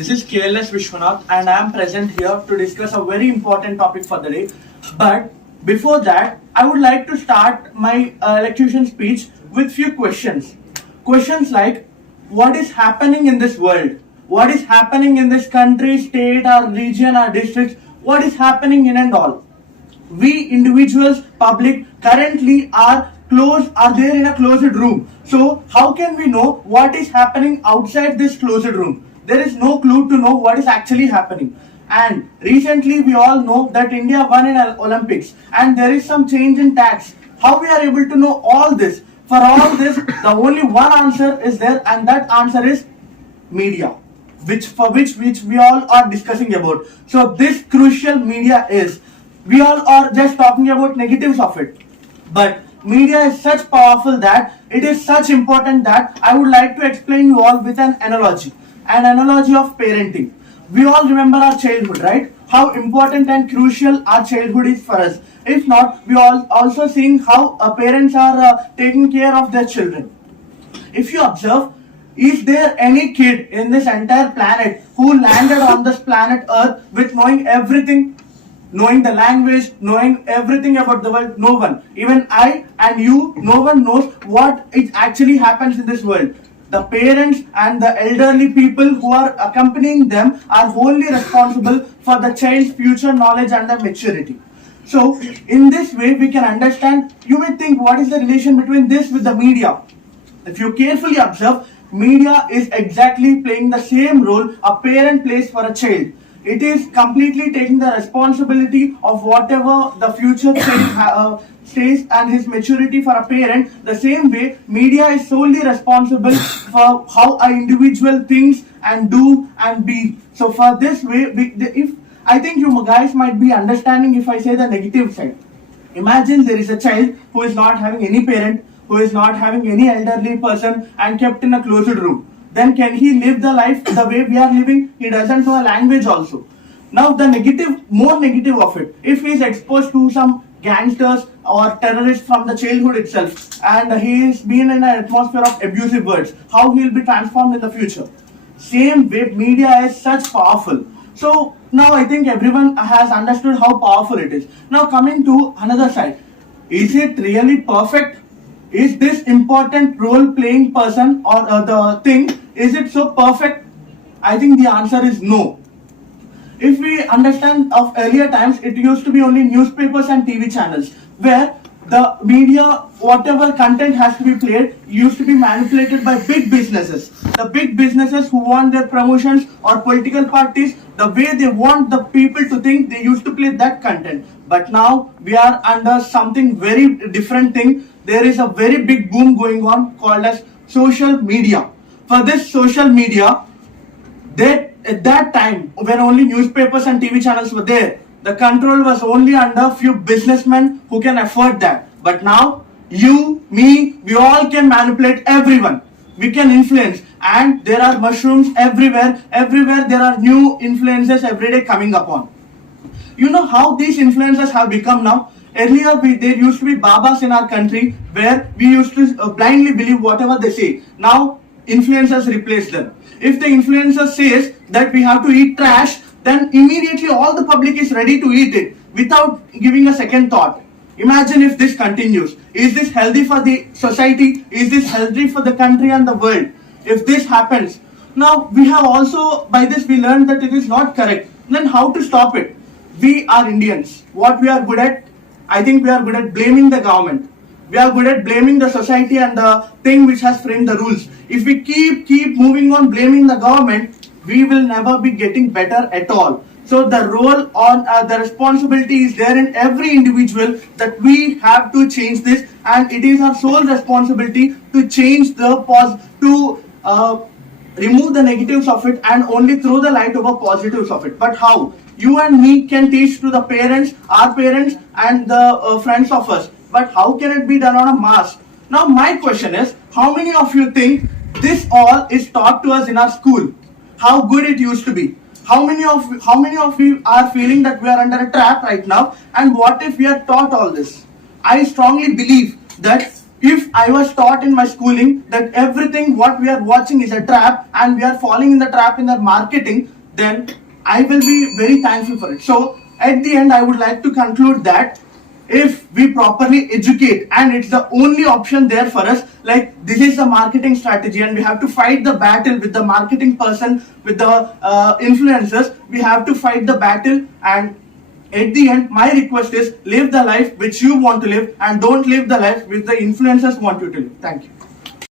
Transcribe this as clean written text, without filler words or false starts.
This is KLS Vishwanath and I am present here to discuss a very important topic for the day. But before that, I would like to start my elocution speech with few questions. Questions like, what is happening in this world? What is happening in this country, state, or region, or district? What is happening in and all? We individuals, public, currently are there in a closed room. So how can we know what is happening outside this closed room? There is no clue to know what is actually happening. And recently we all know that India won in Olympics and there is some change in tax. How we are able to know all this? For all this, the only one answer is there, and that answer is media, which we all are discussing about. So this crucial media is, we all are just talking about negatives of it, but media is such powerful that it is such important that I would like to explain you all with an analogy of parenting. We all remember our childhood, right? How important and crucial our childhood is for us. If not, we all also seeing how parents are taking care of their children. If you observe, is there any kid in this entire planet who landed on this planet Earth with knowing everything? Knowing the language, knowing everything about the world? No one. Even I and you, no one knows what it actually happens in this world. The parents and the elderly people who are accompanying them are wholly responsible for the child's future knowledge and the maturity. So, in this way, we can understand. You may think, what is the relation between this with the media? If you carefully observe, media is exactly playing the same role a parent plays for a child. It is completely taking the responsibility of whatever the future child stays and his maturity for a parent. The same way, media is solely responsible for how an individual thinks and do and be. So for this way, if I think you guys might be understanding if I say the negative side. Imagine there is a child who is not having any parent, who is not having any elderly person and kept in a closed room. Then can he live the life the way we are living? He doesn't know a language also. Now the more negative of it, if he is exposed to some gangsters or terrorists from the childhood itself, and he is been in an atmosphere of abusive words, how he will be transformed in the future? Same way, media is such powerful. So now I think everyone has understood how powerful it is. Now coming to another side, is it really perfect? Is this important role playing person or the thing, is it so perfect? I think the answer is no. If we understand of earlier times, it used to be only newspapers and TV channels where the media, whatever content has to be played, used to be manipulated by big businesses. The big businesses who want their promotions or political parties, the way they want the people to think, they used to play that content. But now we are under something very different thing. There is a very big boom going on called as social media. For this social media, at that time when only newspapers and TV channels were there, the control was only under few businessmen who can afford that. But now, you, me, we all can manipulate everyone. We can influence, and there are mushrooms everywhere. Everywhere there are new influences every day coming upon. You know how these influencers have become now? Earlier, there used to be babas in our country where we used to blindly believe whatever they say. Now, influencers replace them. If the influencer says that we have to eat trash, then immediately all the public is ready to eat it without giving a second thought. Imagine if this continues. Is this healthy for the society? Is this healthy for the country and the world? If this happens, now we have also, by this we learned that it is not correct. Then how to stop it? We are Indians. What we are good at? I think we are good at blaming the government. We are good at blaming the society and the thing which has framed the rules. If we keep moving on blaming the government, we will never be getting better at all. So the role on the responsibility is there in every individual that we have to change this, and it is our sole responsibility to change remove the negatives of it and only throw the light over positives of it. But how? You and me can teach to the parents, our parents and the friends of us. But how can it be done on a mass? Now my question is, how many of you think this all is taught to us in our school? How good it used to be? How many of you are feeling that we are under a trap right now? And what if we are taught all this? I strongly believe that if I was taught in my schooling that everything what we are watching is a trap and we are falling in the trap in the marketing, then I will be very thankful for it. So at the end, I would like to conclude that if we properly educate, and it's the only option there for us, like this is the marketing strategy and we have to fight the battle with the marketing person, with the influencers, we have to fight the battle. And at the end, my request is live the life which you want to live and don't live the life which the influencers want you to live. Thank you.